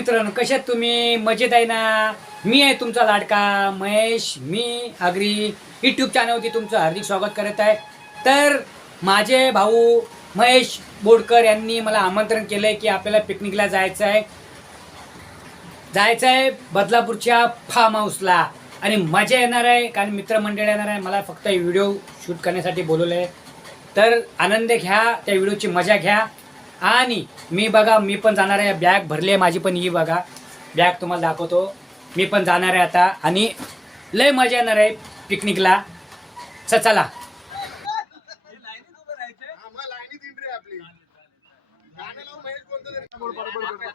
मित्रांनो कशात तुम्ही? मजेत आहे ना? मी आहे तुमचा लाडका महेश. मी आगरी यूट्यूब चॅनलवरती तुमचं हार्दिक स्वागत करत आहे. तर माझे भाऊ महेश बोडकर यांनी मला आमंत्रण केलं आहे की आपल्याला पिकनिकला जायचं आहे. जायचं आहे बदलापूरच्या फार्म हाऊसला आणि मजा येणार आहे कारण मित्रमंडळ येणार आहे. मला फक्त व्हिडिओ शूट करण्यासाठी बोलवलं आहे तर आनंद घ्या त्या व्हिडिओची मजा घ्या. आणि मी बघा मी पण जाणार आहे. बॅग भरली आहे माझी पण ही बघा. बॅग तुम्हाला दाखवतो. मी पण जाणार आहे आता आणि लय मजा येणार आहे पिकनिकला. च चला.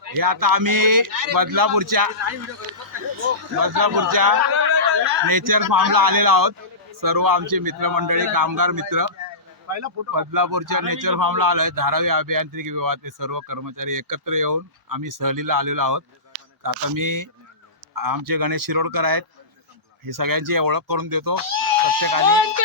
हे आता आम्ही बदलापूरच्या बदलापूरच्या नेचर फार्मला आलेलो आहोत. सर्व आमचे मित्रमंडळी कामगार मित्र. बदलापूरच्या नेचर फार्मला आलोय धारावी अभियांत्रिकी विभागाचे सर्व कर्मचारी एकत्र येऊन आम्ही सहलीला आलेलो आहोत आता मी आमचे गणेश शिरोडकर आहेत हे सगळ्यांची ओळख करून देतो प्रत्येकाने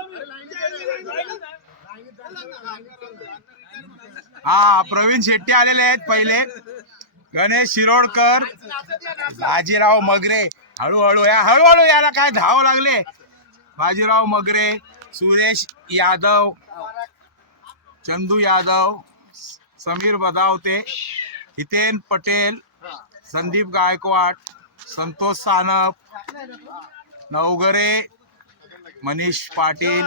हा प्रवीण शेट्टी आलेले आहेत पहिले. गणेश शिरोडकर बाजीराव मगरे. हळूहळू या हळूहळू याला काय धाव लागले. बाजीराव मगरे सुरेश यादव चंदू यादव समीर बदावते हितेन पटेल संदीप गायकवाड संतोष सानप नवगरे मनीष पाटील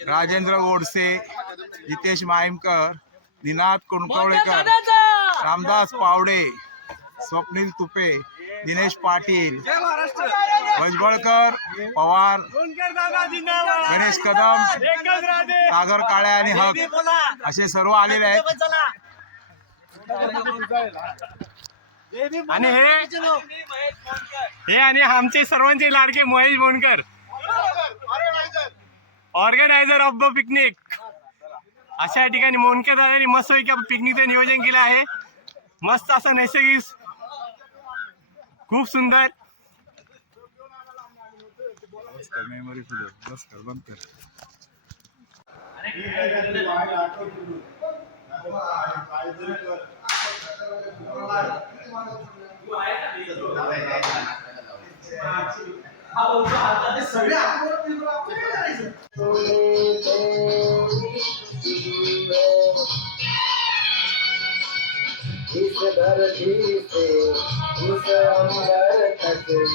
राजेंद्र गोडसे जितेश माईमकर निनाद कुणकवळेकर रामदास पावडे स्वप्नील तुपे दिनेश पाटील भजबळकर पवार गणेश कदम सागर काळे आणि हक असे सर्व आलेले आहेत आणि हे हे आणि आमचे सर्वांचे लाडके Mahesh Bonkar organiser of the picnic. अशा ठिकाणी मोनकर दादांनी मस्त पिकनिकचं नियोजन केलं आहे. मस्त असं नैसर्गिक खूप सुंदर. मेमरी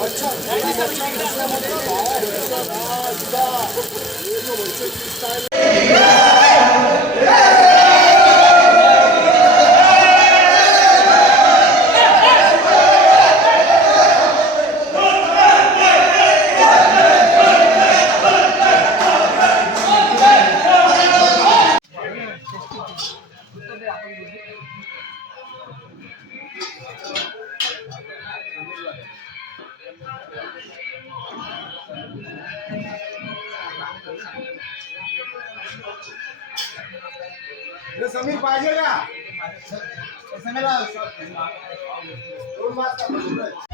వచ్చా समीर पाहिजे का? लाडी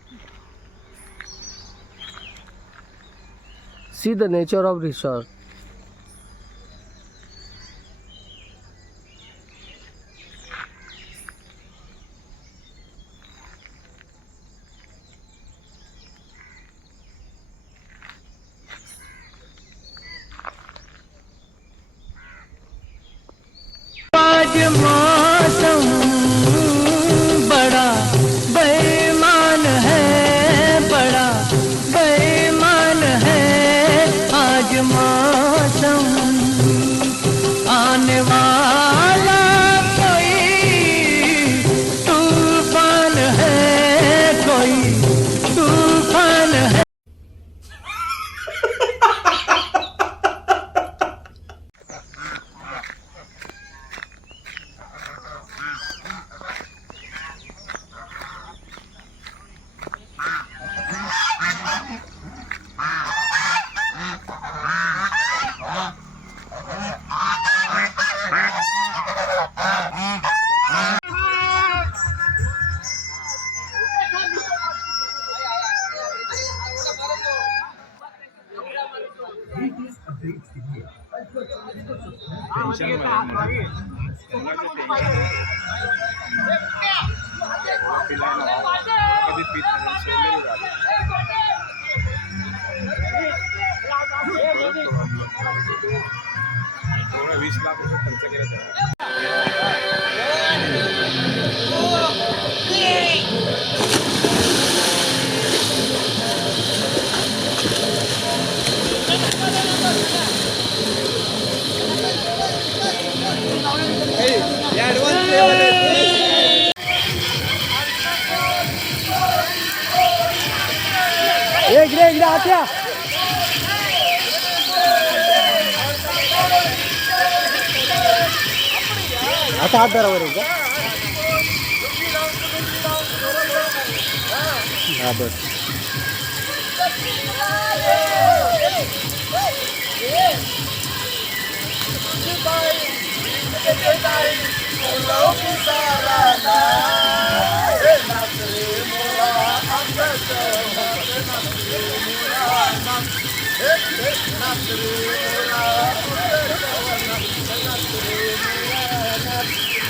See the nature of resort. Your. असं हात दरावर आहे का? हा बस Hey, hey, not the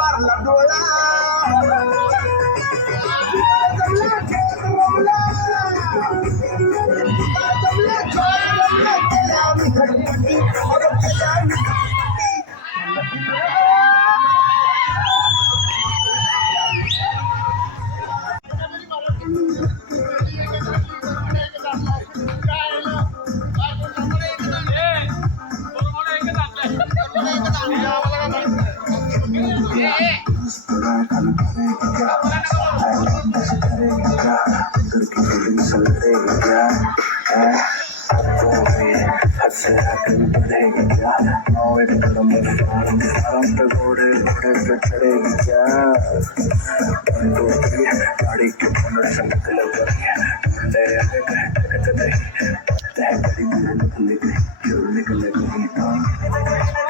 मला हळूच said I couldn't believe it. Now it's to the moon. Bottom to go to the picture. One, two, three. Body to corners and the lover. There, there, there. That body to the lover. You're like a little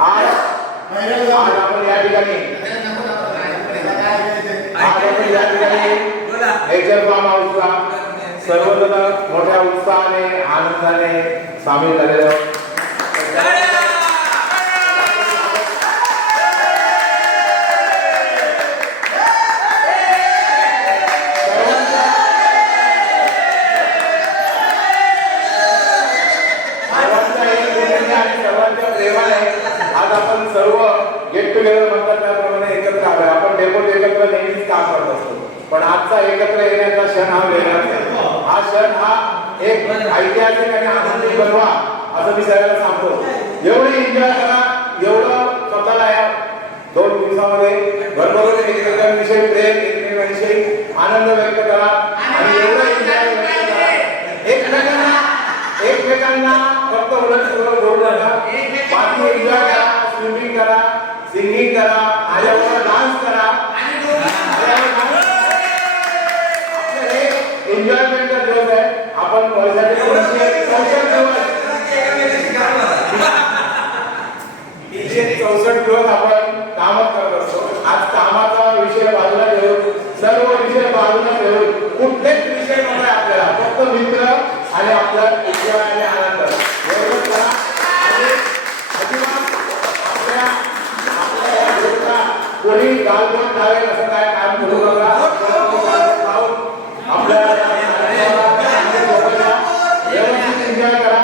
आज आज आपण या ठिकाणी आज आपण या ठिकाणी nature form हाऊसला सर्वजण मोठ्या उत्साहाने आनंदाने सामील झालेले आहोत. सर्वांच्या एकजुटीने आणि सर्वांच्या प्रेमाने आज आपण सर्व गेट टुगेदर म्हणतात त्याप्रमाणे एकत्र आलोय आपण डेपोट एकत्र नेहमीच काम करत असतो पण आजचा एकत्र येण्याचा क्षण हा वेगळाच आहे हा क्षण हा एक ऐतिहासिक आणि आनंदी बनवा असं मी सगळ्यांना सांगतो. एवढी एन्जॉय करा एवढं स्वतःला या दोन दिवसामध्ये भरभरून एकमेकांविषयी प्रेम एकमेकांविषयी आनंद व्यक्त करा आणि एवढं एन्जॉय एकमेकांना एकमेकांना फक्त उलट सुलट बोलू नका बाकी एन्जॉय करा स्विमिंग करा सिंगिंग करा आल्यावर डान्स करा एन्जॉयमेंटचा दिवस आहे आपण वर्षाचे दोनशे चौसष्ट दिवस तीनशे चौसष्ट दिवस आपण कामच करत असतो. आज कामाचा विषय बाजूला ठेवून सर्व विषय बाजूला ठेवून कुठलेच विषय नको आपल्याला फक्त मित्र आणि आपला एन्जॉय आणि आनंद कोणी गाव आणि अजिबात आपल्या आपल्या या ग्रुपला कोणी गालबोट लावेल असं काय काम करू नका लावून आपल्या व्यवस्थित एन्जॉय करा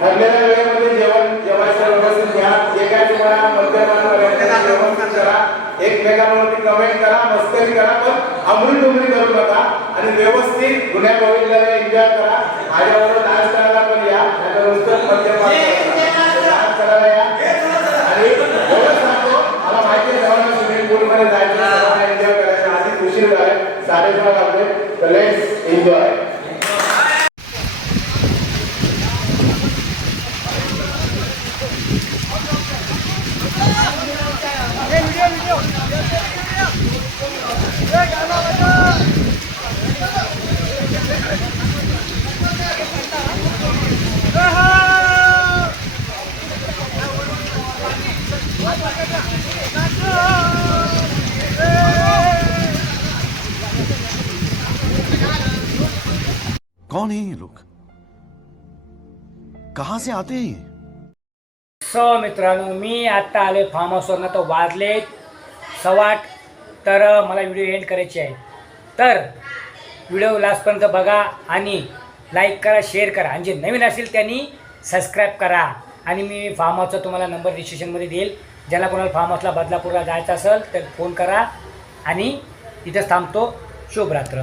ठरलेल्या वेळेमध्ये जेवण जेवायचं व्यवस्थित घ्या जे काय तुम्हाला मध्यमांपर्यंत व्यवस्थित करा एकमेकांवरती कमेंट करा मस्करी करा पण अमरी डुमरी करू नका आणि व्यवस्थित गुन्ह्या गोविंदाला एन्जॉय करा माझ्याबरोबर डान्स करायला पण या नाहीतर नुसतं मध्यमान डान्स करायला या आणि एवढंच सांगतो मला माहिती आहे सर्वांना स्विमिंग पूलमध्ये जायचं सर्वांना एन्जॉय करायचं आधी उशीर झालाय साडेसहा वाजले तर लेट्स एन्जॉय कौन है ये लोग? कहा से आते हैं ये? सो मित्रांनो मी आत्ता आले फार्म हाऊसवरनं तर वाजले सवाट तर मला व्हिडिओ एंड करायची आहे. तर व्हिडिओ लास्टपर्यंत बघा आणि लाईक करा शेअर करा. आणि जे नवीन असेल त्यांनी सबस्क्राईब करा. आणि मी फार्म हाऊसचा तुम्हाला नंबर डिस्क्रिप्शनमध्ये देईल. ज्याला कोणाला फार्म हाऊसला बदलापूरला जायचं असेल तर फोन करा. आणि इथंच थांबतो. शुभरात्र.